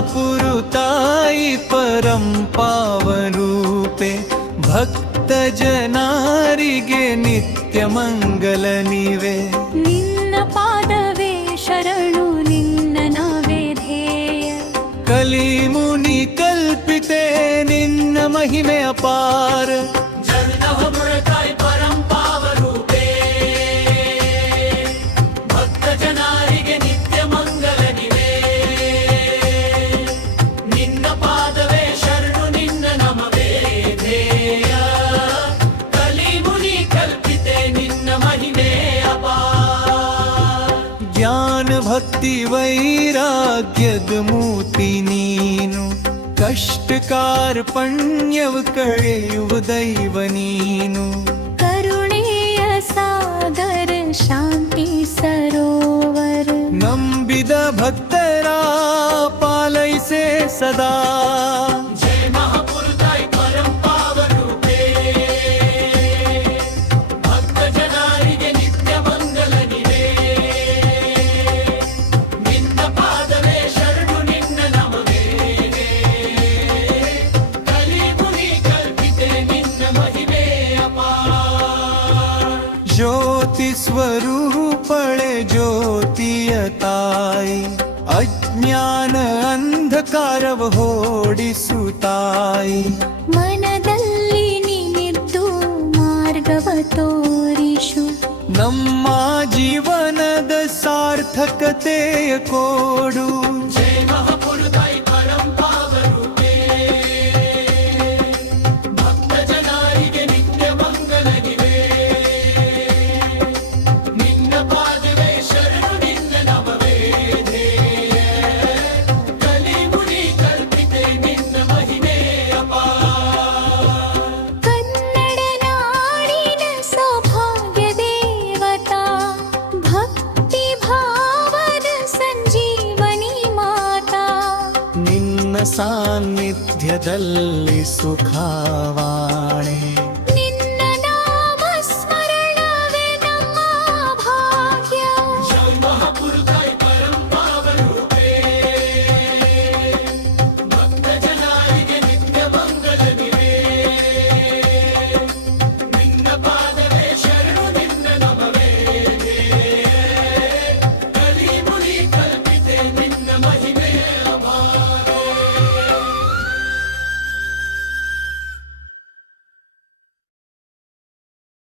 महापुरुताई परं पावनरूपे भक्त जनारिगे नित्य मंगल नीवे निन्न पादवे शरणु निन्न नावे ध्येय कली मुनि कल्पिते निन्न महिमे अपार ಭಕ್ತಿ ವೈರಾಗ್ಯದ ಮೂರ್ತಿ ನೀನು ಕಷ್ಟ ಕಾರ್ಪಣ್ಯವ ಕಳೆಯುವ ದೈವ ನೀನು ಕರುಣೆಯ ಸಾಗರ ಶಾಂತಿ ಸರೋವರ ನಂಬಿದ ಭಕ್ತರ ಪಾಲೈಸೆ ಸದಾ ज्योति स्वरूपळे ज्योतिय ताई अज्ञान अंधकारव ಹೋಡಿಸುತ್ತಾಯಿ ಮನದಲ್ಲಿ ನಿನ್ನಿದ್ದು ಮಾರ್ಗವ ತೋರಿಸು ನಮ್ಮ ಜೀವನದ ಸಾರ್ಥಕತೆಯ ಕೊಡು ಸಾನ್ನಿಧ್ಯದಲ್ಲಿ ಸುಖವಾಣೆ